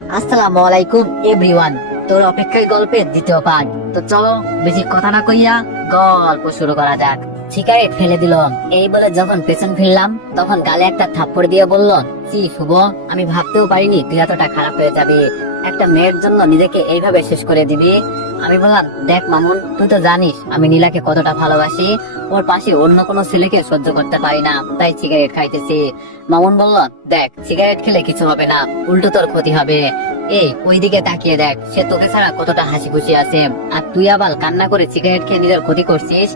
আসসালামু আলাইকুম এভরিওয়ান। তোর অপেক্ষায় গল্পের দ্বিতীয় পার্ট। তো চলো বেশি কথা না কইয়া গল্প শুরু করা যাক। সিগারেট ফেলে দিল, এই বলে যখন পেছন ফিরলাম তখন গালে একটা থাপ্পড় দিয়ে বলল, কি শুভ, আমি ভাবতেও পারিনি তুই এতটা খারাপ হয়ে যাবি, একটা মেয়ের জন্য নিজেকে এইভাবে শেষ করে দিবি। আমি বললাম, দেখ মামুন, তুই তো জানিস আমি নীলাকে কতটা ভালোবাসি, ওর পাশে অন্য কোনো ছেলেকে সহ্য করতে পারি না, তাই সিগারেট খাইতেছি। মামুন বলল, দেখ সিগারেট খেলে কিছু হবে না, উল্টো তোর ক্ষতি হবে। এই ওইদিকে তাকিয়ে দেখ, সে তোকে ছাড়া কতটা হাসি খুশি আছে, আর তুই আবার কান্না করে সিগারেট খেয়ে নিজের ক্ষতি করছিস।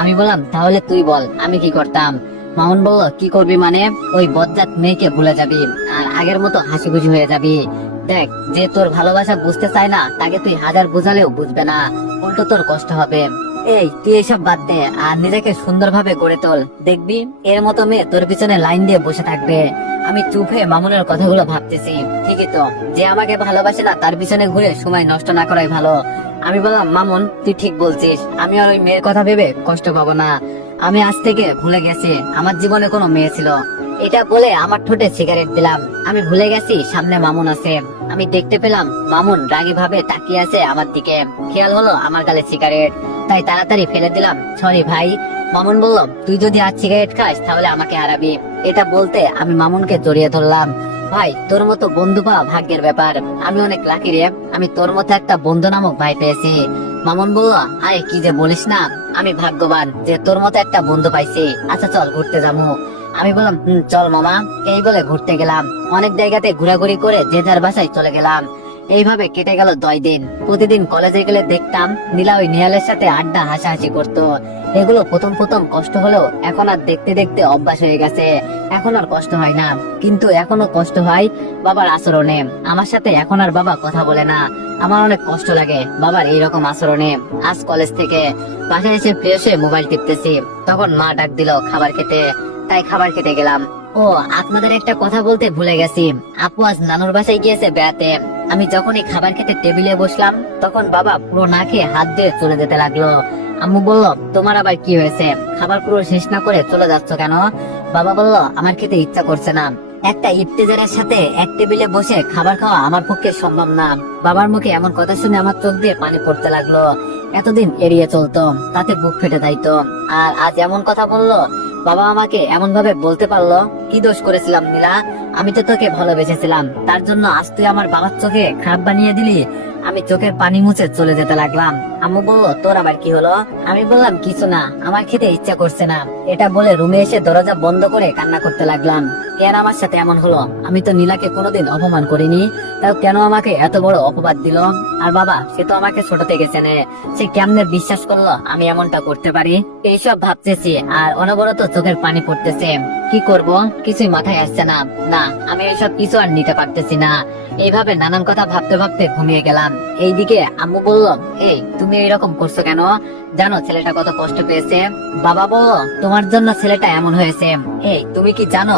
আমি বললাম, তাহলে তুই বল আমি কি করতাম। মামুন বলল, কি করবি মানে, ওই বজ্জাত মেয়েকে ভুলে যাবি আর আগের মতো হাসি খুশি হয়ে যাবি। দেখ, যে তোর ভালোবাসা বুঝতে চায় না তাকে তুই হাজার বোঝালেও বুঝবে না, উল্টো তোর কষ্ট হবে। এই তুই এসব বাদ দে আর নিজেকে সুন্দরভাবে গড়ে তোল, দেখবি এর মতো মেয়ে তোর পিছনে লাইন দিয়ে বসে থাকবে। আমি চুপ হয়ে মামুনের কথাগুলো ভাবতেছি। ঠিকই তো, যে আমাকে ভালোবাসে না তার পিছনে ঘুরে সময় নষ্ট না করাই ভালো। আমি বললাম, মামুন তুই ঠিক বলছিস, আমি আর ওই মেয়ের কথা ভেবে কষ্ট পাবো না। আমি আজ থেকে ভুলে গেছি আমার জীবনে কোনো মেয়ে ছিল। এটা বলে আমার ঠোঁটে সিগারেট দিলাম। আমি ভুলে গেছি সামনে মামুন আছে। আমি দেখতে পেলাম মামুন রাগী ভাবে তাকিয়ে আছে আমার দিকে। খেয়াল হলো আমার গালে সিগারেট, তাই তাড়াতাড়ি ফেলে দিলাম, সরি ভাই। মামুন বলল, তুই যদি আজ সিগারেট খাস তাহলে আমাকে হারাবি। এটা বলতে আমি মামুনকে জড়িয়ে ধরলাম। ভাই, তোর মতো বন্ধু পাওয়া ভাগ্যের ব্যাপার, আমি অনেক লাকি রে, আমি তোর মতো একটা বন্ধু নামক ভাই পেয়েছি। মামুন বলল, আরে কি যে বলিস না, আমি ভাগ্যবান যে তোর মতো একটা বন্ধু পাইছি। আচ্ছা চল ঘুরতে যাবো। আমি বললাম, চল মামা। এই বলে ঘুরতে গেলাম, অনেক জায়গাতে ঘোরাঘুরি করে যে যার বাসায় চলে গেলাম। এইভাবে কেটে গেল 2 দিন। প্রতিদিন কলেজে গেলে দেখতাম নীলা ওই নিহালের সাথে আড্ডা হাসাহাসি করতো। এগুলো প্রথম প্রথম কষ্ট হলেও এখন আর দেখতে দেখতে অভ্যাস হয়ে গেছে, এখন আর কষ্ট হয় না। কিন্তু এখনো কষ্ট হয় বাবার আচরণে। আমার সাথে এখন আর বাবা কথা বলে না, আমার অনেক কষ্ট লাগে বাবার এইরকম আচরণে। আজ কলেজ থেকে বাসায় এসে ফ্রেশ হয়ে মোবাইল টিপতেছি, তখন মা ডাক দিল খাবার খেতে, তাই খাবার খেতে গেলাম। ও, আপনাদের একটা কথা বলতে ভুলে গেছি, আপু আজ নানুর বাসায় গিয়েছে বেড়াতে। আমি যখনই খাবার খেতে টেবিলে বসলাম তখন বাবা পুরো না খেয়ে হাত দিয়ে চলে যেতে লাগলো। আম্মু বলল, তোমার আবার কি হয়েছে, খাবার পুরো শেষ না করে চলে যাচ্ছ কেন? বাবা বলল, আমার খেতে ইচ্ছা করছে না। একটা ইফতেজারের সাথে এক টেবিলে বসে খাবার খাওয়া আমার পক্ষে সম্ভব না। বাবার মুখে এমন কথা শুনে আমার চোখ দিয়ে পানি পড়তে লাগলো। এতদিন এড়িয়ে চলতো, তাতে বুক ফেটে যাইতো, আর আজ এমন কথা বললো। বাবা আমাকে এমন ভাবে বলতে পারলো, কি দোষ করেছিলাম নীলা? আমি তো তোকে ভালোবেসেছিলাম, তার জন্য আজ তুই আমার বাবার চোখে খারাপ বানিয়ে দিলি। আমি চোখের পানি মুছে চলে যেতে লাগলাম। আম্মু বলল, তোর আবার কি হলো? আমি বললাম, কিছু না, আমার খেতে ইচ্ছা করছে না। এটা বলে রুমে এসে দরজা বন্ধ করে কান্না করতে লাগলাম। কেন আমার সাথে এমন হলো? আমি তো নীলাকে কোনোদিন অপমান করিনি, তাও কেন আমাকে এত বড় অপবাদ দিল? আর বাবা, সে তো আমাকে ছোট থেকে চেনে, সে কেমনে বিশ্বাস করলো আমি এমনটা করতে পারি? এইসব ভাবতেছি আর অনবরত চোখের পানি পড়তেছে। কি করব কিছুই মাথায় আসছে না। না, আমি এসব কিছু আর নিতে পারতেছি না। এইভাবে নানান কথা ভাবতে ভাবতে ঘুমিয়ে গেলাম। এইদিকে আম্মু বলল, এই তুমি এইরকম করছো কেন? জানো ছেলেটা কত কষ্ট পেয়েছে? বাবা বলল, তোমার জন্য ছেলেটা এমন হয়েছে। এই তুমি কি জানো,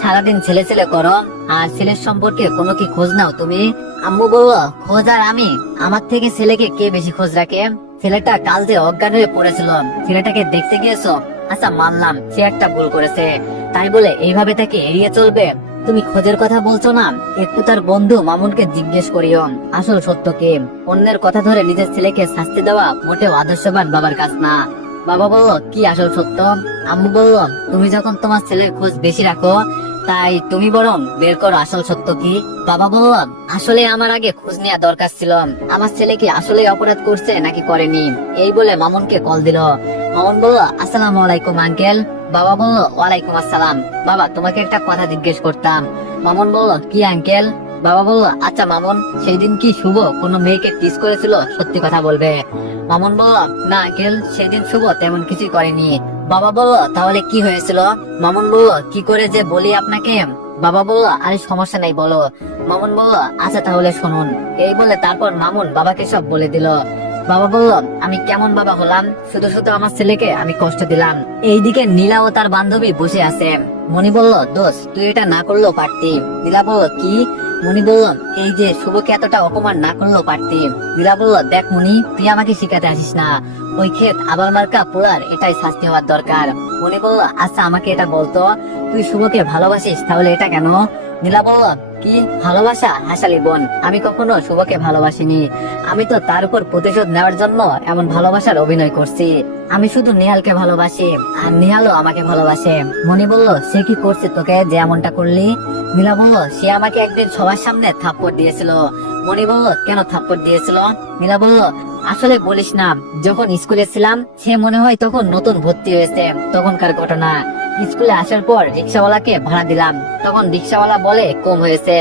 সারাদিন ছেলে ছেলে করো আর ছেলের সম্পর্কে কোনো কি খোঁজ নাও তুমি? আম্মু বলল, খোঁজ আর আমি? আমার থেকে ছেলেকে কে বেশি খোঁজ রাখে? ছেলেটা কাল যে অজ্ঞান হয়ে পড়েছিল, ছেলেটাকে দেখতে গিয়েছো? আচ্ছা মানলাম সে একটা ভুল করেছে, তাই বলে এইভাবে তাকে এড়িয়ে চলবে? তুমি খোঁজের কথা বলছো না, একটু তার বন্ধু মামুনকে জিজ্ঞেস করিও আসল সত্য কি। অন্যের কথা ধরে নিজের ছেলেকে শাস্তি দেওয়া মোটেও আদর্শবান বাবার কাজ না। বাবা বলল, কি আসল সত্য? আম্মু বলল, তুমি যখন তোমার ছেলের খোঁজ বেশি রাখো, তাই তুমি বরং বের করো আসল সত্য কি। বাবা বলল, আসলে আমার আগে খোঁজ নেওয়া দরকার ছিল, আমার ছেলে কি আসলে অপরাধ করছে নাকি করেনি। এই বলে মামুনকে কল দিল। মামুন বলল, আসসালামু আলাইকুম আঙ্কেল। বাবা বলল, ওয়ালাইকুম আসসালাম। বাবা, তোমাকে একটা কথা জিজ্ঞেস করতাম। মামুন বলল, কি আঙ্কেল? বাবা বলল, আচ্ছা মামুন, সেই দিন কি শুভ কোনো মেয়েকে কিস করেছিল? সত্যি কথা বলবে। মামুন বলল, না আঙ্কেল, সেদিন শুভ তেমন কিছুই করেনি। বাবা বলল, তাহলে কি হয়েছিল? মামুন বলল, কি করে যে বলি আপনাকে। বাবা বলল, আরে সমস্যা নাই, বলো। মামুন বলল, আচ্ছা তাহলে শুনুন। এই বলে তারপর মামুন বাবাকে সব বলে দিল। বাবা বলল, আমি কেমন বাবা হলাম, শুধু শুধু আমার ছেলেকে আমি কষ্ট দিলাম। এইদিকে নীলা ও তার বান্ধবী বসে আছে। মনি বলল, দোস্ত তুই এটা না করলেও পারতি। নীলা বলল, কি? মনি বলল, এই যে শুভকে এতটা অপমান না করলেও পারতি। নীলা বলল, দেখ মনি, তুই আমাকে শিখাতে আসিস না, ওই ক্ষেত আবার মার্কা পোড়ার এটাই শাস্তি হওয়ার দরকার। মনি বলল, আচ্ছা আমাকে এটা বলতো, তুই শুভকে ভালোবাসিস তাহলে এটা কেন? নীলা বলল, কি ভালোবাসা? হাসালি বোন, আমি কখনো শুভকে ভালোবাসিনি। আমি তো তার উপর প্রতিশোধ নেওয়ার জন্য এমন ভালোবাসার অভিনয় করছি। আমি শুধু নিহালকে ভালোবাসি, আর নিহালও আমাকে ভালোবাসে। মনি বলল, সে কি করছে তোকে যে এমনটা করলি? নীলা বলল, সে আমাকে একদিন সবার সামনে থাপ্পড় দিয়েছিল। মনি বলল, কেন থাপ্পড় দিয়েছিল? নীলা বলল, আসলে বলিস না, যখন স্কুলে ছিলাম, সে মনে হয় তখন নতুন ভর্তি হয়েছে, তখনকার ঘটনা। স্কুলে আসার পর রিক্সাওয়ালাকে ভাড়া দিলাম, তখন রিক্সাওয়ালা বলে কম হয়েছে,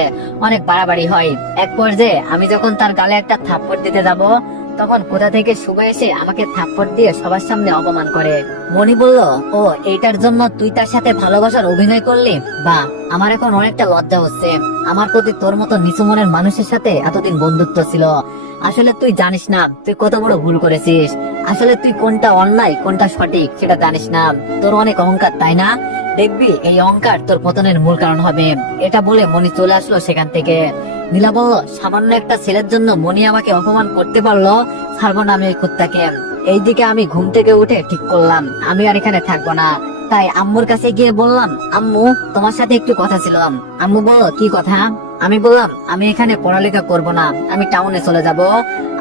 অনেক বাড়াবাড়ি হয়। এক পর্যায়ে আমি যখন তার গালে একটা থাপ্পড় দিতে যাব, তখন কোথা থেকে শুভ এসে আমাকে থাপ্পড় দিয়ে সবার সামনে অপমান করে। মনি বলল, ও এইটার জন্য তুই তার সাথে ভালোবাসার অভিনয় করলি? বা, আমার এখন অনেকটা লজ্জা হচ্ছে। আমার প্রতি তোর মতো নিচু মনের মানুষের সাথে এতদিন বন্ধুত্ব ছিল। আসলে তুই জানিস না তুই কত বড় ভুল করেছিস। আসলে তুই কোনটা অন্যায় কোনটা সঠিক সেটা জানিস না। তোর অনেক অহংকার, তাই না? দেখবি এই অহংকার তোর পতনের মূল কারণ হবে। এটা বলে মনি চলে আসলো সেখান থেকে। নীলা বলল, সামান্য একটা ছেলের জন্য মনি আমাকে অপমান করতে পারলো? ছাড়বো না আমি ওই কুত্তাকে। এইদিকে আমি ঘুম থেকে উঠে ঠিক করলাম আমি আর এখানে থাকবো না। তাই আম্মুর কাছে গিয়ে বললাম, আম্মু তোমার সাথে একটু কথা ছিল। আম্মু বলল, কি কথা? আমি বললাম, আমি এখানে পড়ালেখা করব না, আমি টাউনে চলে যাব।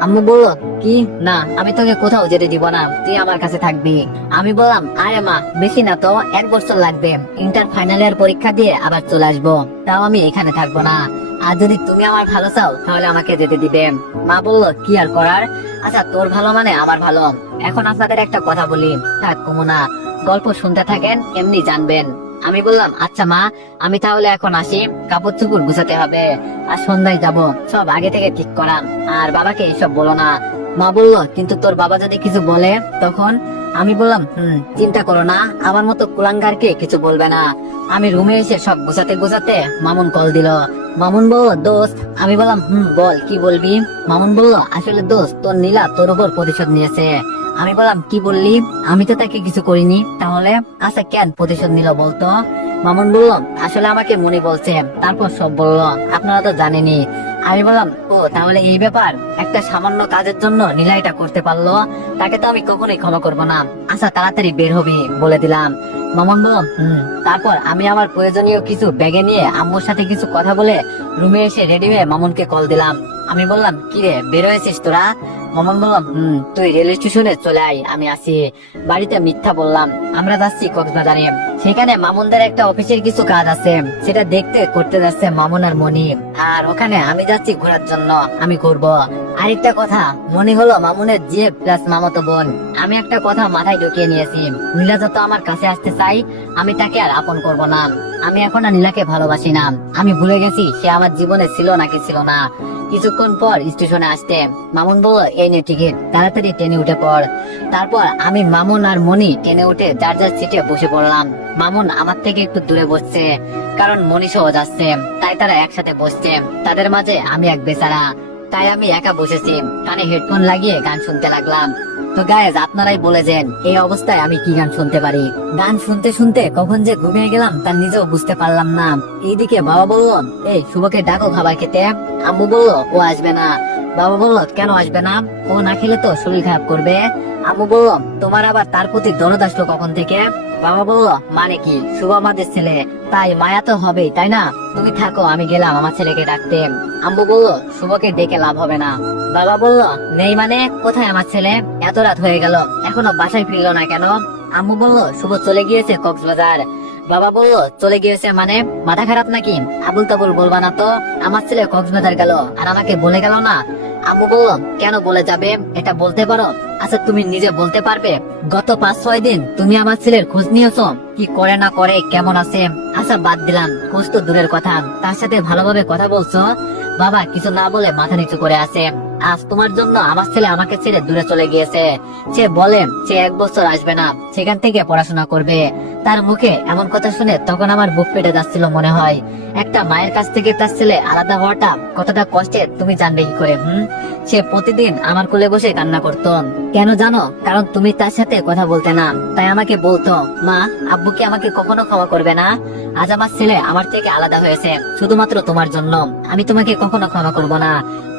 আম্মু বলল, কি? না, আমি তোকে কোথাও যেতে দিব না, তুই আমার কাছে থাকবি। আমি বললাম, আরে মা, বেশি না তো, 1 বছর লাগবে, ইন্টার ফাইনাল ইয়ার পরীক্ষা দিয়ে আবার চলে আসবো, তাও আমি এখানে থাকবো না। আর যদি তুমি আমার ভালো চাও তাহলে আমাকে যেতে দিবে। মা বলল, কি আর করার, আচ্ছা তোর ভালো মানে আমার ভালো। এখন আপনাদের একটা কথা বলি, থাক কুমুনা, গল্প শুনতে থাকেন, এমনি জানবেন। আমি বললাম, আচ্ছা মা, আমি তাহলে এখন আসি, কাপড় চোপড় গুছাতে হবে, আর সন্ধ্যায় যাব, সব আগে থেকে ঠিক করা। আর বাবাকে এইসব বলো না। মা বলল, কিন্তু তোর বাবা যদি কিছু বলে তখন? আমি বললাম, চিন্তা করো না, আমার মতো কুলাঙ্গারকে কিছু বলবে না। আমি রুমে এসে সব গোছাতে গোছাতে মামুন কল দিল। মামুন বলল, দোস্ত। আমি বললাম, বল, কি বলবি? মামুন বলল, আসলে দোস্ত, তোর নীলা তোর উপর প্রতিশোধ নিয়েছে। আমি বললাম, কি বললি? আমি তো তাকে কিছু করিনি। তাহলে? আচ্ছা, কেন প্রতিশোধ নিল বলতো? মামুন বলল, আসলে আমাকে মনি বলছে, তারপর সব বললো, আপনারা তো জানেনি। আমি বললাম, ও তাহলে এই ব্যাপার। একটা সামান্য কাজের জন্য নীলা এটা করতে পারলো, তাকে তো আমি কখনোই ক্ষমা করবো না। আচ্ছা, তাড়াতাড়ি বের হবি, বলে দিলাম। মামুন বলল, তারপর আমি আমার প্রয়োজনীয় কিছু ব্যাগে নিয়ে আম্মুর সাথে কিছু কথা বলে রুমে এসে রেডি হয়ে মামুনকে কল দিলাম। আমি বললাম, কি রে, বের হয়েছিস তোরা? মামুন বললাম, তুই রেল স্টেশনে চলে আয়, আমি আসি। বাড়িতে মিথ্যা বললাম, আমরা যাচ্ছি কক্সবাজারে। সেখানে মামুনদের একটা অফিসের কিছু কাজ আছে, সেটা দেখতে করতে যাচ্ছে মামুন আর মনি। আর ওখানে আমি যাচ্ছি ঘোরার জন্য, আমি করব। আরেকটা কথা, মনি হলো মামুনের জিএ প্লাস মামাতো বোন। আমি একটা কথা মাথায় ঢুকিয়ে নিয়েছি, নীলা যত আমার কাছে আসতে চাই, আমি তাকে আর আপন করব না। আমি এখন আর নীলাকে ভালোবাসি না। আমি ভুলে গেছি সে আমার জীবনে ছিল নাকি ছিল না। কিছুক্ষণ পর স্টেশনে আসতে মামুন বলল, এই নে টিকিট, তাড়াতাড়ি ট্রেনে উঠে পড়। তারপর আমি, মামুন আর মনি ট্রেনে উঠে যার যার সিটে বসে পড়লাম। মামুন আমার থেকে একটু দূরে বসছে, কারণ মনি সহ যাচ্ছে, তাই তারা একসাথে বসছে। তাদের মাঝে আমি এক বেচারা, তাই আমি একা বসেছি, কানে হেডফোন লাগিয়ে গান শুনতে লাগলাম। তো গায়েস, আপনারাই বলে যান এই অবস্থায় আমি কি গান শুনতে পারি। গান শুনতে শুনতে কখন যে ঘুমিয়ে গেলাম তার নিজেও বুঝতে পারলাম না। এইদিকে বাবা বলল, এই শুভকে ডাকো খাবার খেতে। আম্মু বলল, ও আসবে না। বাবা বলল, কেন আসবে না? ও না খেলে তো শরীর খারাপ করবে। আম্মু বলল, তোমার আবার তার প্রতি দরদ আসলো কখন থেকে? বাবা বলল, মানে কি, শুভ আমাদের ছেলে, তাই মায়া তো হবেই, তাই না? তুমি থাকো, আমি গেলাম আমার ছেলেকে ডাকতে। আম্মু বলল, শুভকে ডেকে লাভ হবে না। বাবা বলল, নেই মানে? কোথায় আমার ছেলে? এত রাত হয়ে গেল, এখনো বাসায় ফিরলো না কেন? আম্মু বলল, শুভ চলে গিয়েছে কক্সবাজার। বাবা বলল, চলে গিয়েছে মানে? মাথা খারাপ নাকি? আবুল তাবুল বলবা না তো। আমার ছেলে কক্সবাজার গেল আর আমাকে বলে গেল না। আম্মু বলল, কেন বলে যাবে, এটা বলতে পারো? আচ্ছা, তুমি নিজে বলতে পারবে গত 5-6 দিন তুমি আমার ছেলের খোঁজ নিয়েছো, কি করে না করে, কেমন আছে? আচ্ছা, বাদ দিলাম, খোঁজ তো দূরের কথা, তার সাথে ভালোভাবে কথা বলছো? বাবা কিছু না বলে মাথা নিচু করে আছে। আজ তোমার জন্য আমার ছেলে আমাকে ছেড়ে দূরে চলে গিয়েছে। সে বলে সে 1 বছর আসবে না, সেখান থেকে পড়াশোনা করবে। তার মুখে এমন কথা শুনে তখন আমার বুক ফেটে যাচ্ছিল। মনে হয় একটা মায়ের কাছ থেকে তার ছেলে আলাদা হওয়াটা কতটা কষ্টের তুমি জানবে কি করে? সে প্রতিদিন আমার কোলে বসে কান্না করতো। কেন জানো? কারণ তুমি তার সাথে কথা বলতে না, তাই আমাকে বলতো, মা, আব্বু কি আমাকে কখনো ক্ষমা করবে না? আজ আমার ছেলে আমার থেকে আলাদা হয়েছে শুধুমাত্র তোমার জন্য। আমি তোমাকে কখনো ক্ষমা করব না।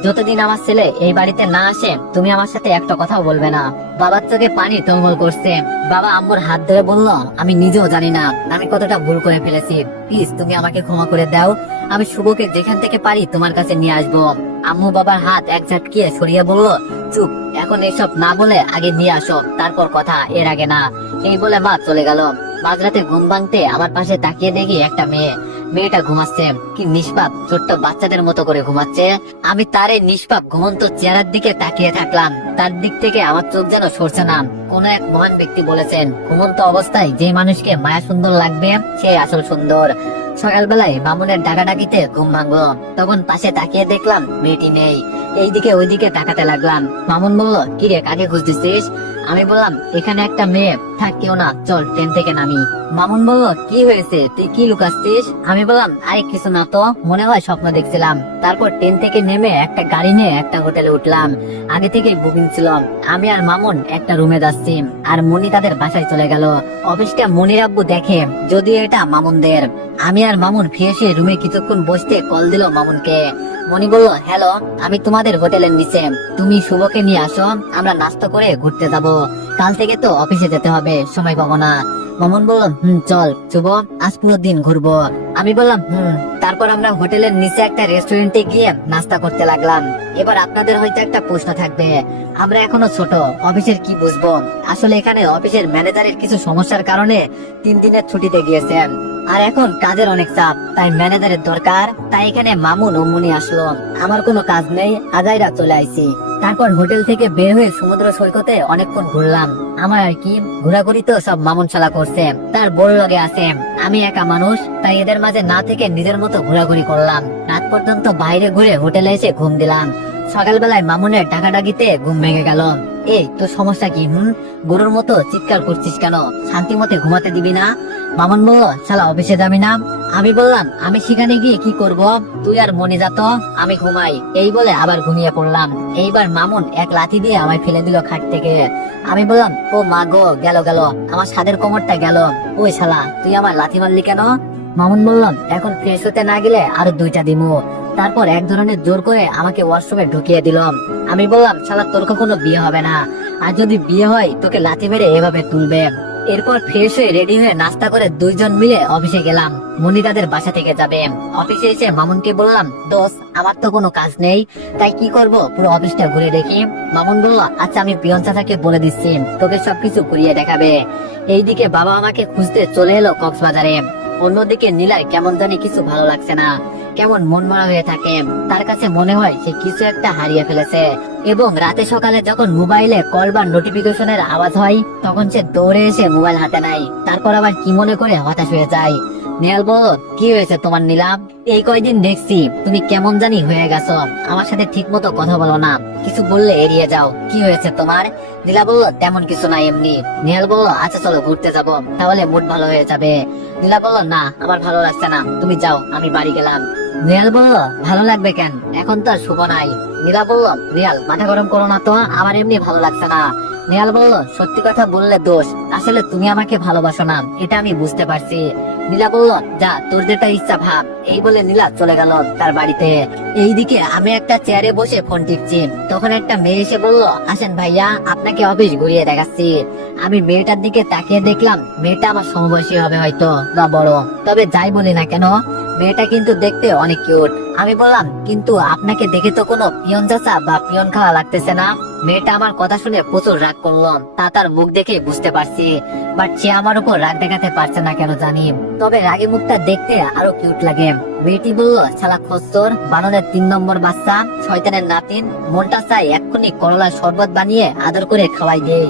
যতদিন আমার ছেলে এই বাড়িতে না আসে তুমি আমার সাথে একটা কথাও বলবে না। বাবার চোখে পানি টলমল করছে। বাবা আম্মুর হাত ধরে বলল, আমি নিজেও জানি না আমি কতটা ভুল করে ফেলেছি। প্লিজ তুমি আমাকে ক্ষমা করে দাও, আমি শুভকে যেখান থেকে পারি তোমার কাছে নিয়ে আসবো। আম্মু বাবার হাত এক ঝাটকিয়ে সরিয়ে বলল, চুপ, এখন এসব না বলে আগে নিয়ে আসো, তারপর কথা, এর আগে না। এই বলে মা চলে গেল। মাঝরাতে ঘুম ভাঙতে আমার পাশে তাকিয়ে দেখি একটা মেয়ে। মেয়েটা ঘুমাচ্ছে, কি নিষ্পাপ, ছোট্ট বাচ্চাদের মতো করে ঘুমাচ্ছে। আমি তার এই নিষ্পাপ ঘুমন্ত চেহারার দিকে তাকিয়ে থাকলাম। তার দিক থেকে আমার চোখ যেন সরছে না। কোন এক মহান ব্যক্তি বলেছেন, ঘুমন্ত অবস্থায় যে মানুষকে মায়া সুন্দর লাগবে সে আসল সুন্দর। সকালবেলায় মামুনের ডাকাডাকিতে ঘুম ভাঙলো। তখন পাশে তাকিয়ে দেখলাম মেয়েটি নেই। এইদিকে ওইদিকে তাকাতে লাগলাম। মামুন বলল, কি রে, কাকে খুঁজতেছিস? আমি বললাম, এখানে একটা মেয়ে, থাক কেউ না, চল ট্রেন থেকে নামি। মামুন বলল, কি হয়েছে, তুই কি লুকাচ্ছিস? আমি বললাম, আরে কিছু না তো, মনে হয় স্বপ্ন দেখছিলাম। তারপর ট্রেন থেকে নেমে একটা গাড়ি নিয়ে একটা হোটেলে উঠলাম। আগে থেকেই বুকিং ছিল। আমি আর মামুন একটা রুমে যাচ্ছি, আর মনি তাদের বাসায় চলে গেল। অফিসটা মনির আব্বু দেখে, যদিও এটা মামুনদের। আমি আর মামুন ফিরে রুমে কিছুক্ষণ বসতে কল দিল মামুনকে। মনি বলল, হ্যালো, আমি তোমাদের হোটেলের নিচে, তুমি শুভকে নিয়ে আসো, আমরা নাস্তা করে ঘুরতে যাব। কাল থেকে তো অফিসে যেতে হবে, সময় পাবো না। মামুন বলল, চল শুভ, আজ পুরো দিন ঘুরবো। আমি বললাম, তারপর আমরা হোটেলের নিচে একটা রেস্টুরেন্টে গিয়ে নাস্তা করতে লাগলাম। এবার আপনাদের হয়তো একটা প্রশ্ন থাকবে, আমরা এখনো ছোট, অফিসের কি বুঝবো? আসলে এখানে অফিসের ম্যানেজারের কিছু সমস্যার কারণে 3 দিনের ছুটিতে গিয়েছেন, আর এখন কাজের অনেক চাপ, তাই ম্যানেজারের দরকার। তাই এখানে মামুন ও মুনি আসলো। আমার কোনো কাজ নেই, আজাইরা চলে আইছি। তারপর হোটেল থেকে বের হয়ে সমুদ্র সৈকতে অনেকক্ষণ ঘুরলাম। আমার আর কি, ঘোরাঘুরি তো সব মামুন শালা করছে, তার বড় লগে আছে। আমি একা মানুষ, তাই এদের মাঝে না থেকে নিজের মতো ঘোরাঘুরি করলাম। রাত পর্যন্ত বাইরে ঘুরে হোটেলে এসে ঘুম দিলাম। সকালবেলায় মামুনের ডাকাডাকিতে ঘুম ভেঙে গেল। এই তোর সমস্যা কি? গরুর মতো চিৎকার করছিস কেন? শান্তি মতে ঘুমাতে দিবি না? মামুন বলল, শালা অফিসে যাবি না? আমি বললাম, আমি সেখানে গিয়ে কি করব, তুই আর মনে যা তো, আমি ঘুমাই। এই বলে আবার ঘুমিয়ে পড়লাম। এইবার মামুন এক লাথি দিয়ে আমায় ফেলে দিল খাট থেকে। আমি বললাম, ও মা গো, গেল গেল, আমার সাদের কোমরটা গেল। ওই শালা, তুই আমার লাথি মারলি কেন? মামুন বললাম, এখন ফ্রেশ হতে না গেলে আরো 2টা দিমু। তারপর এক ধরনের জোর করে আমাকে ওয়াশরুমে ঢুকিয়ে দিল। আমি বললাম, শালা তোর কখনো বিয়ে হবে না, আর যদি বিয়ে হয় তোকে লাথি মেরে এভাবে তুলবে। এরপর ফ্রেশ হয়ে রেডি হয়ে নাস্তা করে 2 জন মিলে অফিসে গেলাম। মনি তাদের বাসা থেকে যাবে। অফিসে এসে মামুনকে বললাম, দোস্ত, আমার তো কোনো কাজ নেই, তাই কি করব, পুরো অফিসটা ঘুরে দেখি। মামুন বলল, আচ্ছা, আমি পিয়ন চাচাকে বলে দিচ্ছি, তোকে সবকিছু ঘুরিয়ে দেখাবে। এইদিকে বাবা আমাকে খুঁজতে চলে এলো কক্সবাজারে। অন্যদিকে নীলার কেমন জানি কিছু ভালো লাগছে না, কেমন মন মরা হয়ে থাকে। তার কাছে মনে হয় সে কিছু একটা হারিয়ে ফেলেছে। এবং রাতে সকালে যখন মোবাইলে কল বা নোটিফিকেশনের আওয়াজ হয়, তখন সে দৌড়ে এসে মোবাইল হাতে নেয়। তারপর আবার কি মনে করে হতাশ হয়ে যায়। নেহাল বলল, কি হয়েছে তোমার নীলাম? এই কয়দিন দেখছি তুমি কেমন জানি হয়ে গেছো, আমার সাথে ঠিক মতো কথা বলো না, কিছু বললে এড়িয়ে যাও, কি হয়েছে তোমার? নীলা বলল, তেমন কিছু নাই, এমনি। নেহাল বলল, আচ্ছা চলো ঘুরতে যাবো, তাহলে মুড ভালো হয়ে যাবে। নীলা বলল, না, আমার ভালো লাগছে না, তুমি যাও, আমি বাড়ি গেলাম। নেহাল বলল, ভালো লাগবে কেন, এখন তো আর শুভ নাই। নীলা বলল, রিয়াল, মাথা গরম করো না তো, আমার এমনি ভালো লাগছে না। নেহাল বলল, সত্যি কথা বললে দোষ, আসলে তুমি আমাকে ভালোবাসো না, এটা আমি বুঝতে পারছি। নীলা বলল, যা, তোর যেটা ইচ্ছা ভাব। এই বলে নীলা চলে গেল তার বাড়িতে। এইদিকে আমি একটা চেয়ারে বসে ফোন টিপছি। তখন একটা মেয়ে এসে বলল, আসেন ভাইয়া, আপনাকে অফিস ঘুরিয়ে দেখাচ্ছি। আমি মেয়েটার দিকে তাকিয়ে দেখলাম, মেয়েটা আমার সমবয়সী হবে হয়তো বা বড়, তবে যাই বলি না কেন, মেয়েটা কিন্তু দেখতে অনেক কিউট। আমি বললাম, কিন্তু আপনাকে দেখে তো কোনো পিয়ন চাচা বা পিয়ন খাওয়া লাগতেছে না। মেয়েটা আমার কথা শুনে প্রচুর রাগ করলো, তা তার মুখ দেখে বুঝতে পারছি। বাট সে আমার উপর রাগ দেখাতে পারছে না কেন জানি, তবে রাগী মুখটা দেখতে আরো কিউট লাগে। মেয়েটি বলল, শালা খচ্চর, বানরের 3 নম্বর বাচ্চা, শয়তানের নাতিন, মনটা চাই এক্ষুনি করলার শরবত বানিয়ে আদর করে খাওয়াই দে।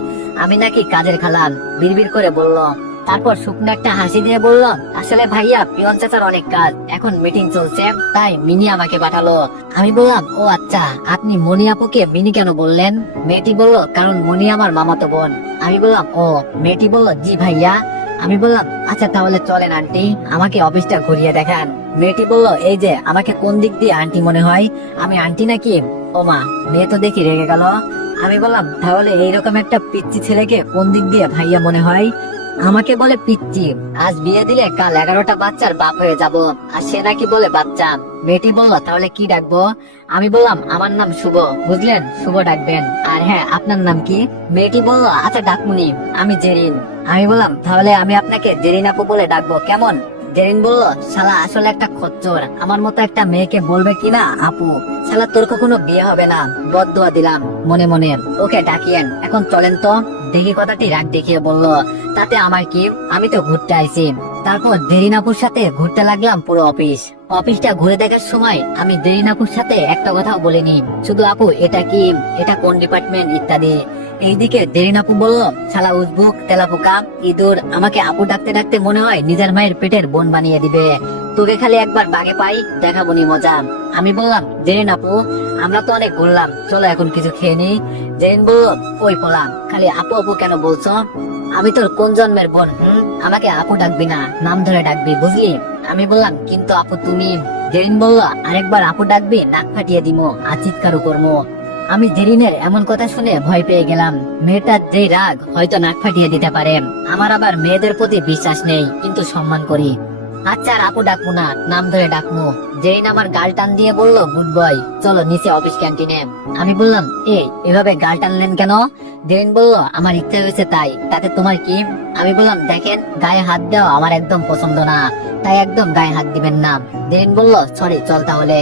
আমি নাকি কাজের খালাম, বিড়বিড় করে বলল। তারপর শুকনো একটা হাসি দিয়ে বলল, আসলে ভাইয়া, পিয়ন চাচার অনেক কাজ, এখন মিটিং চলছে, তাই মিনি আমাকে পাঠালো। আমি বললাম, ও আচ্ছা, আপনি মনি আপুকে মিনি কেন বললেন? মেয়েটি বলল, কারণ মনি আমার মামাতো বোন। আমি বললাম, ও। মেয়েটি বলল, জি ভাইয়া। আমি বললাম, আচ্ছা তাহলে চলেন আন্টি, আমাকে অফিসটা ঘুরিয়ে দেখান। মেয়েটি বলল, এই যে, আমাকে কোন দিক দিয়ে আন্টি মনে হয়? আমি আন্টি নাকি? ও মা, মেয়ে তো দেখি রেগে গেল। আমি বললাম, তাহলে এইরকম একটা পিচ্চি ছেলেকে কোন দিক দিয়ে ভাইয়া মনে হয়? আমাকে বলে পিচ্চি, আজ বিয়ে দিলে কাল 11টা বাচ্চার বাপ হয়ে যাব, আর সে নাকি বলে বাচ্চা। মেয়েটি বলল, তাহলে কি ডাকবো? আমি বললাম, আমার নাম শুভ, বুঝলেন, শুভ ডাকবেন। আর হ্যাঁ, আপনার নাম কি? মেয়েটি বলল, আচ্ছা ডাকমুনি, আমি জেরিন। আমি বললাম, তাহলে আমি আপনাকে জেরিন আপু বলে ডাকবো, কেমন? জেরিন বলল, শালা আসলে একটা খচ্চর, আমার মতো একটা মেয়েকে বলবে কিনা আপু, শালা তোর কখনো বিয়ে হবে না, বদদুয়া দিলাম মনে মনে। ওকে ডাকিয়েন, এখন চলেন তো। দেখি কথাটি রাগ দেখিয়ে বলল, তাতে আমার কি, আমি তো ঘুরতে আইছি। তারপর জেরিন আপুর সাথে ঘুরতে লাগলাম পুরো অফিসটা ঘুরে দেখার সময় আমি জেরিন আপুর সাথে একটা কথাও বলিনি, শুধু আপু এটা কি, এটা কোন ডিপার্টমেন্ট ইত্যাদি। এইদিকে জেরিন আপু বলল, শালা উজবুক তেলাপোকা ইঁদুর, আমাকে আপু ডাকতে ডাকতে মনে হয় নিজের মায়ের পেটের বোন বানিয়ে দিবে। তোকে খালি একবার বাগে পাই, দেখাবো নি মজা। আমি বললাম, জেরিন আপু আমরা তো অনেক ঘুরলাম, চলো এখন কিছু খেয়ে নি। জেরিন বলল, ওই পোলা, খালি আপু আপু কেন বলছো? আমি তোর কোন জন্মের বোন? আমাকে আপু ডাকবি না, নাম ধরে ডাকবি, বুঝলি? আমি বললাম, কিন্তু আপু তুমি। জেরিন বলল, আরেকবার আপু ডাকবি নাক ফাটিয়ে দিমো আর চিৎকারও করবো। আমি জেরিনের এমন কথা শুনে ভয় পেয়ে গেলাম। মেয়েটার যে রাগ হয়তো নাক ফাটিয়ে দিতে পারে। আমার আবার মেয়েদের প্রতি বিশ্বাস নেই, কিন্তু সম্মান করি। আচ্ছা আর আপু ডাকবো না, নাম ধরে ডাকবো। জেরিন আমার গাল টান দিয়ে বলল, গুড বয়, চলো নিচে অফিস ক্যান্টিনে। আমি বললাম, এভাবে গাল টানলেন কেন? জেরিন বলল, আমার ইচ্ছা হয়েছে তাই, তাতে তোমার কি? আমি বললাম, দেখেন গায়ে হাত দেওয়া আমার একদম পছন্দ না, তাই একদম গায়ে হাত দিবেন না। জেরিন বলল, সরি, চল তাহলে।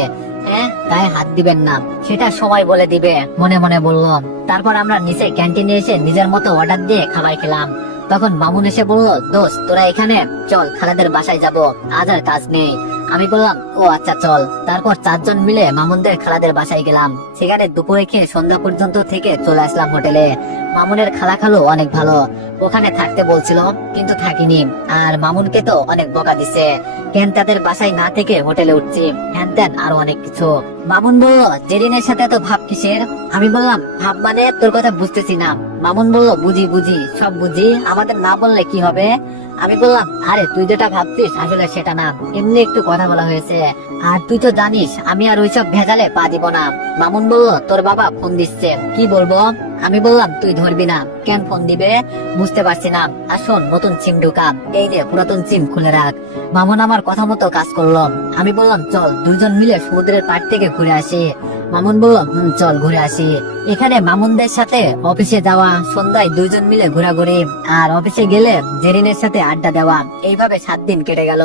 গায়ে হাত দিবেন না সেটা সবাই বলে দিবে, মনে মনে বলল। তারপর আমরা নিচে ক্যান্টিনে এসে নিজের মতো অর্ডার দিয়ে খাবার খেলাম। তখন মামুন এসে বলল, দোস্ত তোরা এখানে চল, খালাদের বাসায় যাব, আজ আর কাজ নেই। আমি বললাম, ও আচ্ছা চল। তারপর 4 জন মিলে মামুনদের খালাদের বাসায় গেলাম। সেখানে দুপুরে খেয়ে সন্ধ্যা পর্যন্ত থেকে চলে আসলাম হোটেলে। মামুনের খালা খালো অনেক ভালো, ওখানে থাকতে বলছিল কিন্তু থাকিনি। আর মামুনকে তো অনেক বকা দিছে, কেন তাদের বাসায় না থেকে হোটেলে উঠছি, হ্যান ত্যান আরো অনেক কিছু। মামুন বলল, জেরিনের সাথে এত ভাব কিসের? আমি বললাম, ভাব মানে তোর কথা বুঝতেছি না। মামুন বলল, বুঝি বুঝি, সব বুঝি, আমাদের না বললে কি হবে? আমি বললাম, আরে তুই যেটা ভাবছিস আসলে সেটা না, এমনি একটু কথা বলা হয়েছে। আর তুই তো জানিস আমি আর ওইসব ভেজালে পা দিব না। মামুন বলল, তোর বাবা ফোন দিচ্ছে, কি বলবো? আমি বললাম, তুই ধরবি না কেন? ফোন দিবে বুঝতে পারছি না। আর শোন, নতুন সিম ঢুকা, এই যে পুরাতন সিম খুলে রাখ। মামুন আমার কথা মতো কাজ করলো। আমি বললাম, চল 2 জন মিলে সমুদ্রের পাড় থেকে ঘুরে আসি। মামুন বলল, চল ঘুরে আসি। এখানে মামুনদের সাথে অফিসে যাওয়া, সন্ধ্যায় 2 জন মিলে ঘোরাঘুরি, আর অফিসে গেলে জেরিনের সাথে আড্ডা দেওয়া, এইভাবে 7 দিন কেটে গেল।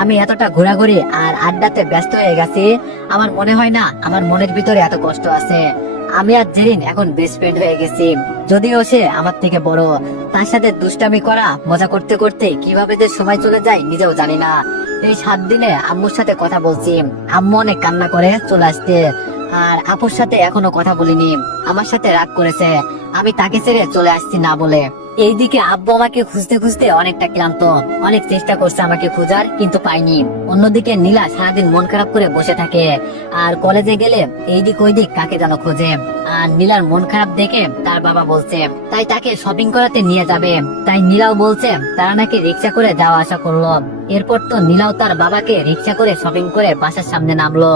আমি এতটা ঘোরাঘুরি আর আড্ডাতে ব্যস্ত হয়ে গেছি, আমার মনে হয় না আমার মনের ভিতরে এত কষ্ট আছে। আমি আর জেরিন এখন বেস্ট ফ্রেন্ড হয়ে গেছি, যদিও সে আমার থেকে বড়। তার সাথে দুষ্টামি করা, মজা করতে করতে কিভাবে যে সময় চলে যায় নিজেও জানি না। এই 7 দিনে আম্মুর সাথে কথা বলছি, আম্মু অনেক কান্না করে চলে আসতে। আর আপুর সাথে এখনো কথা বলিনি, আমার সাথে রাগ করেছে আমি তাকে ছেড়ে চলে আসছি না বলে। এইদিকে আব্বু আমাকে খুঁজতে খুঁজতে অনেকটা ক্লান্ত, অনেক চেষ্টা করছে আমাকে খোঁজার, কিন্তু পাইনি। অন্যদিকে নীলা সারাদিন মন খারাপ করে বসে থাকে, আর কলেজে গেলে এইদিক ওইদিক কাকে যেন খোঁজে। আর নীলার মন খারাপ দেখে তার বাবা বলছে তাই তাকে শপিং করাতে নিয়ে যাবে। তাই নীলাও বলছে তারা নাকি রিক্সা করে যাওয়া আসা করলো। এরপর তো নীলাও তার বাবাকে রিক্সা করে শপিং করে বাসার সামনে নামলো।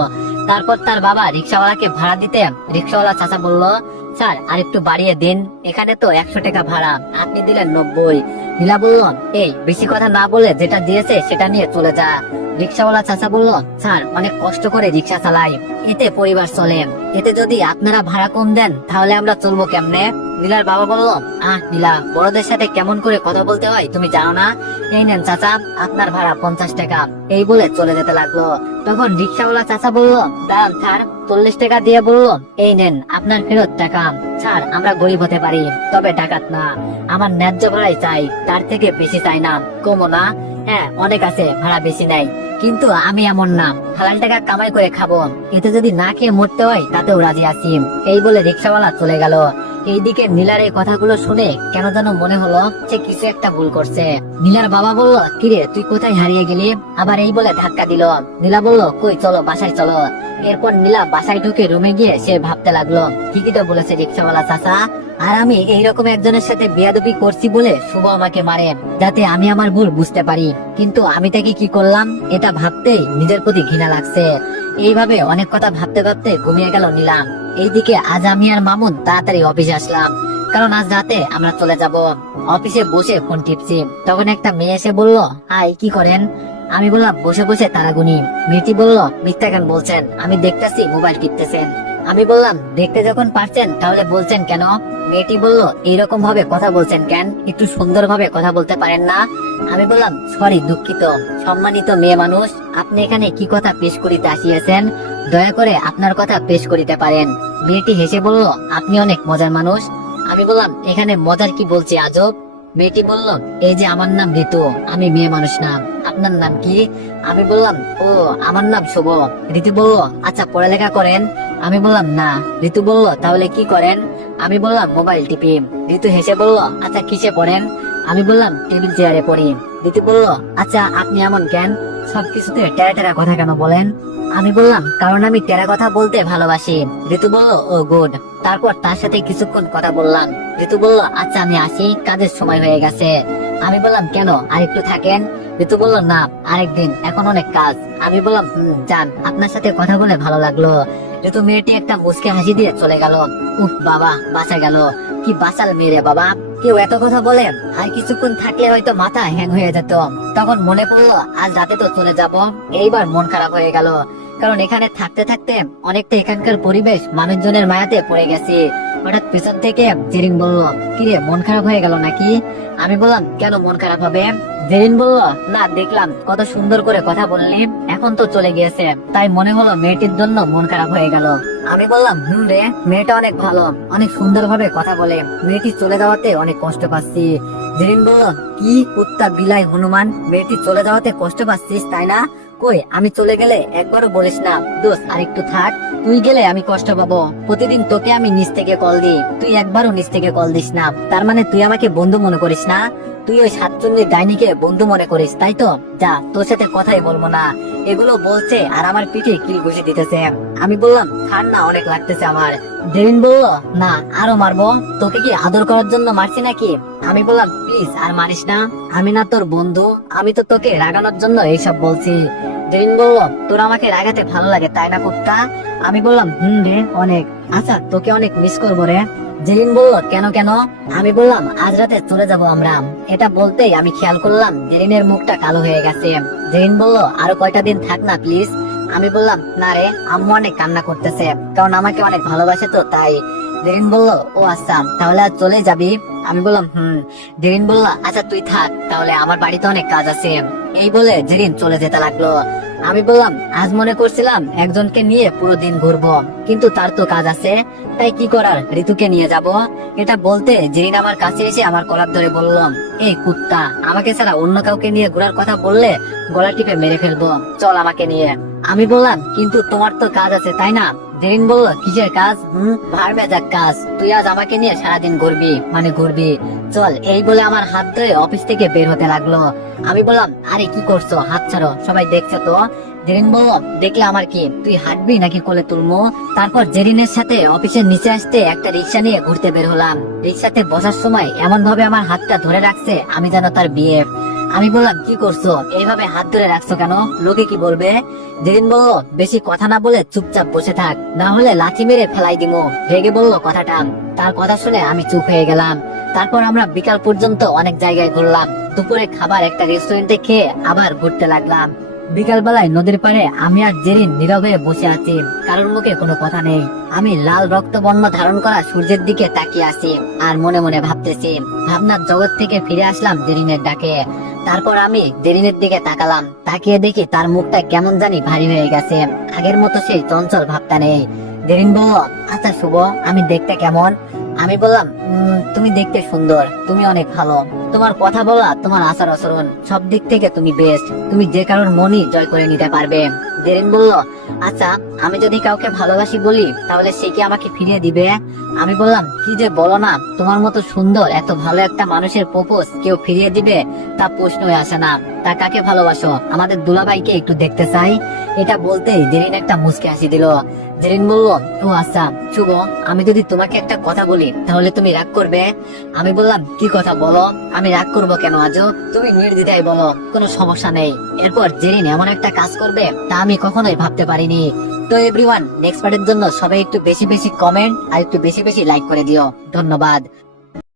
তারপর তার বাবা রিক্সাওয়ালাকে ভাড়া দিতে রিক্সাওয়ালা চাচা বলল, স্যার আর একটু বাড়িয়ে দিন, এখানে তো 100 টাকা ভাড়া, আপনি দিলেন 90। নীলা বলল, এই বেশি কথা না বলে যেটা দিয়েছে সেটা নিয়ে চলে যা। রিক্সাওয়ালা চাচা বলল, স্যার অনেক কষ্ট করে রিক্সা চালাই, এতে পরিবার চলে, এতে যদি আপনারা ভাড়া কম দেন তাহলে আমরা চলবো কেমনে? নীলার বাবা বলল, নীলা, বড়দের সাথে কেমন করে কথা বলতে হয় তুমি জানো না? এই নেন চাচা, আপনার ভাড়া 50 টাকা। এই বলে চলে যেতে লাগলো। তখন রিক্সাওয়ালা চাচা বলল, দাঁড়ান স্যার, 40 টাকা দিয়ে বলল, এই নেন আপনার ফেরত টাকা। স্যার আমরা গরিব হতে পারি, তবে ডাকাত না, আমার ন্যায্য ভাড়াই চাই, তার থেকে বেশি চাই না, কমও না। হ্যাঁ অনেক আছে, ভাড়া বেশি নেই, কিন্তু আমি এমন না, হালাল টাকা কামাই করে খাবো, এতে যদি না খেয়ে মরতে হয় তাতেও রাজি আছি। এই বলে রিক্সাওয়ালা চলে গেল। এইদিকে নীলার এই কথাগুলো শুনে কেন যেন মনে হলো সে কিছু একটা ভুল করছে। নীলার বাবা বলল, কিরে তুই কোথায় হারিয়ে গেলি? আবার এই বলে ধাক্কা দিল। নীলা বলল, কই চলো বাসায় চলো। এরপর নীলা বাসায় ঢুকে রুমে গিয়ে সে ভাবতে লাগলো, ঠিকই তো বলেছে রিক্সাওয়ালা চাচা, আর আমি এইরকম একজনের সাথে বেয়াদবি করছি বলে শুভ আমাকে মারে, যাতে আমি আমার ভুল বুঝতে পারি। কিন্তু আমি তাকে কি করলাম এটা ভাবতেই নিজের প্রতি ঘৃণা লাগছে। এইভাবে অনেক কথা ভাবতে ভাবতে ঘুমিয়ে গেল নীলাম। এইদিকে আজ আমি আর মামুন তাড়াতাড়ি অফিসে আসলাম, কারণ আজ রাতে আমরা চলে যাব। অফিসে বসে ফোন টিপছি, তখন একটা মেয়ে এসে বলল, হাই কি করেন? আমি বললাম, বসে বসে তারাগুনি। মেয়েটি বলল, মিথ্যা কেন বলছেন, আমি দেখতেছি মোবাইল টিপতেছেন। আমি বললাম দেখতে যখন পারছেন তাহলে বলছেন কেন? মেয়েটি বলল এইরকম ভাবে কথা বলছেন কেন, একটু সুন্দর ভাবে কথা বলতে পারেন না? আমি বললাম সরি, দুঃখিত। সম্মানিত মেয়ে মানুষ, আপনি এখানে কি কথা পেশ করিতে আসিয়াছেন? দয়া করে আপনার কথা পেশ করিতে পারেন। মেয়েটি হেসে বলল আপনি অনেক মজার মানুষ। আমি বললাম এখানে মজার কি বলছি আজব? মেয়েটি বলল এই যে আমার নাম ঋতু, আমি মেয়ে মানুষ নাম, আপনার নাম কি? আমি বললাম ও আমার নাম শুভ। ঋতু বলল আচ্ছা পড়ালেখা করেন? আমি বললাম না। ঋতু বলল তাহলে কি করেন? আমি বললাম মোবাইল টিপি। ঋতু হেসে বলল আচ্ছা কিসে পড়েন? আমি বললাম টেবিল চেয়ারে পড়ি। ঋতু বলল আচ্ছা আপনি এমন কেন, সবকিছুতে টেরা টেরা কথা কেন বলেন? আমি বললাম কারণ আমি টেরা কথা বলতে ভালোবাসি। ঋতু বলল ও গুড। তারপর তার সাথে কিছুক্ষণ কথা বললাম। ঋতু বলল আচ্ছা আমি আসি, কাজের সময় হয়ে গেছে। আমি বললাম কেন, আর একটু থাকেন? ঋতু বলল না, আরেকদিন, এখন অনেক কাজ। আমি বললাম যান, আপনার সাথে কথা বলে ভালো লাগলো। ঋতু মেয়েটি একটা মুচকে হাসি দিয়ে চলে গেল। উফ বাবা, বাঁচা গেল। কি বাঁচাল মেরে বাবা। কেউ এত কথা বলে? আর কিছুক্ষণ থাকলে হয়তো মাথা হ্যাং হয়ে যেত। তখন মনে পড়লো আজ রাতে তো চলে যাব। এইবার মন খারাপ হয়ে গেল, কারণ এখানে থাকতে থাকতে অনেকটা এখানকার পরিবেশ মানুষজনের মায়াতে পড়ে গেছি। হঠাৎ পিছন থেকে জেরিন বলল কিরে মন খারাপ হয়ে গেল নাকি? আমি বললাম কেন মন খারাপ হবে? জেরিন বলল না, দেখলাম কত সুন্দর করে কথা বললি, এখন তো চলে গিয়েছে, তাই মনে হলো মেয়েটির জন্য মন খারাপ হয়ে গেল। আমি বললাম রে, মেয়েটা অনেক ভালো, অনেক সুন্দর ভাবে কথা বলে, মেয়েটি চলে যাওয়াতে অনেক কষ্ট পাচ্ছি। জেরিন বলল কি কুত্তা বিলাই হনুমান, মেয়েটি চলে যাওয়াতে কষ্ট পাচ্ছিস তাই না? কই আমি চলে গেলে একবারও বলিস না দোস্ত আর একটু থাক, তুই গেলে আমি কষ্ট পাবো। প্রতিদিন তোকে আমি নিচ থেকে কল দিই, তুই একবারও নিচ থেকে কল দিস না। তার মানে তুই আমাকে বন্ধু মনে করিস না? তুই ওই সাতচল্লিশ ডাইনিকে বন্ধু মনে করিস তাই তো? যা, তোর সাথে কথাই বলবো না। এগুলো বলছে আর আমার পিঠে কিল ঘুষি দিতেছে। আমি বললাম ঠান্ডা অনেক লাগতেছে আমার। জেরিন বলল না, আরো মারবো। তোকে কি আদর করার জন্য মারছি নাকি? আমি বললাম প্লিজ আর মারিস না, আমি না তোর বন্ধু, আমি তো তোকে রাগানোর জন্য এইসব বলছি। জেরিন বলল তোর আমাকে রাগাতে ভালো লাগে তাই না কুত্তা? আমি বললাম রে অনেক। আচ্ছা তোকে অনেক মিস করবো রে। জেরিন বলল কেন কেন? আমি বললাম আজ রাতে চলে যাব আমরা। এটা বলতেই আমি খেয়াল করলাম জেরিনের মুখটা কালো হয়ে গেছে। জেরিন বলল আরো কয়টা দিন থাক না প্লিজ। আমি বললাম না রে, আম্মু অনেক কান্না করতেছে, কারণ আমাকে অনেক ভালোবাসে তো তাই। জেরিন বলল ও আচ্ছা, তাহলে আজ চলে যাবি? আমি বললাম জেরিন বলল আচ্ছা তুই থাক তাহলে, আমার বাড়িতে অনেক কাজ আছে। এই বলে জেরিন চলে যেতে লাগলো। আমি বললাম আজ মনে করছিলাম একজনকে নিয়ে পুরো দিন ঘুরবো, কিন্তু তার তো কাজ আছে, তাই কি করার, ঋতুকে নিয়ে যাব। এটা বলতে জেরিন আমার কাছে এসে আমার কলার ধরে বললাম এই কুত্তা, আমাকে ছাড়া অন্য কাউকে নিয়ে ঘোরার কথা বললে গলা টিপে মেরে ফেলবো, চল আমাকে নিয়ে। আমি বললাম কিন্তু তোমার তো কাজ আছে তাই না? জেরিন বলল কিসের কাজ? ভার ভেজাক কাজ। তুই আজ আমাকে নিয়ে সারাদিন ঘুরবি, মানে ঘুরবি, চল। এই বলে আমার হাত ধরে অফিস থেকে বের হতে লাগলো। আমি বললাম আরে কি করছো, হাত ছাড়ো, সবাই দেখছে তো। জেরিন বলল দেখলে আমার কি, তুই হাঁটবি নাকি কোলে তুলমো? তারপর জেরিনের সাথে অফিসের নিচে আসতে একটা রিক্সা নিয়ে ঘুরতে বের হলাম। রিক্সাতে বসার সময় এমন ভাবে আমার হাতটা ধরে রাখছে আমি যেন তার বিয়ে। আমি বললাম কি করছো, এইভাবে হাত ধরে রাখছো কেন, লোকে কি বলবে? জেরিন বলল বেশি কথা না বলে চুপচাপ বসে থাক, না হলে লাথি মেরে ফেলাই দিমো। রেগে বললো কথাটা। তার কথা শুনে আমি চুপ হয়ে গেলাম। তারপর আমরা বিকাল পর্যন্ত অনেক জায়গায় ঘুরলাম। দুপুরে খাবার একটা রেস্টুরেন্টে খেয়ে আবার ঘুরতে লাগলাম। বিকাল বেলায় নদীর পাড়ে আমি আর জেরিন নীরবে বসে আছি, কারোর মুখে কোনো কথা নেই। আমি লাল রক্তবর্ণ ধারণ করা সূর্যের দিকে তাকিয়ে আছি আর মনে মনে ভাবতেছি। ভাবনার জগৎ থেকে ফিরে আসলাম জেরিনের ডাকে। তারপর আমি জেরিনের দিকে তাকালাম, তাকিয়ে দেখি তার মুখটা কেমন জানি ভারী হয়ে গেছে, আগের মতো সেই চঞ্চল ভাবটা নেই। জেরিন বলল আচ্ছা শুভ, আমি দেখতে কেমন? আমি বললাম তুমি দেখতে সুন্দর, তুমি অনেক ভালো, তোমার কথা বলা, তোমার আচার আচরণ, সব দিক থেকে তুমি বেস্ট, তুমি যে কারোর মনই জয় করে নিতে পারবে। জেরিন বলল আচ্ছা আমি যদি কাউকে ভালোবাসি বলি তাহলে সে কি আমাকে ফিরিয়ে দিবে? আমি বললাম কি যে বলো না, তোমার মতো সুন্দর এত ভালো একটা মানুষের প্রপোজ কেউ ফিরিয়ে দিবে তা প্রশ্নই আসে না। তা কাকে ভালোবাসো, আমাদের দুলাভাইকে একটু দেখতে চাই। এটা বলতেই জেরিন একটা মুচকি হাসি দিল। জেরিন বলল ও আচ্ছা শুভ, আমি যদি তোমাকে একটা কথা বলি তাহলে তুমি রাগ করবে? আমি বললাম কি কথা বলো। আমি রাগ করবো কেন আজও, তুমি নির্দ্বিধায় বলো, কোনো সমস্যা নেই। এরপর জেরিন এমন একটা কাজ করবে তা আমি কখনোই ভাবতে পারিনি। তো এভরিওয়ান, নেক্সট পার্টের জন্য সবাই একটু বেশি বেশি কমেন্ট আর একটু বেশি বেশি লাইক করে দিও। ধন্যবাদ।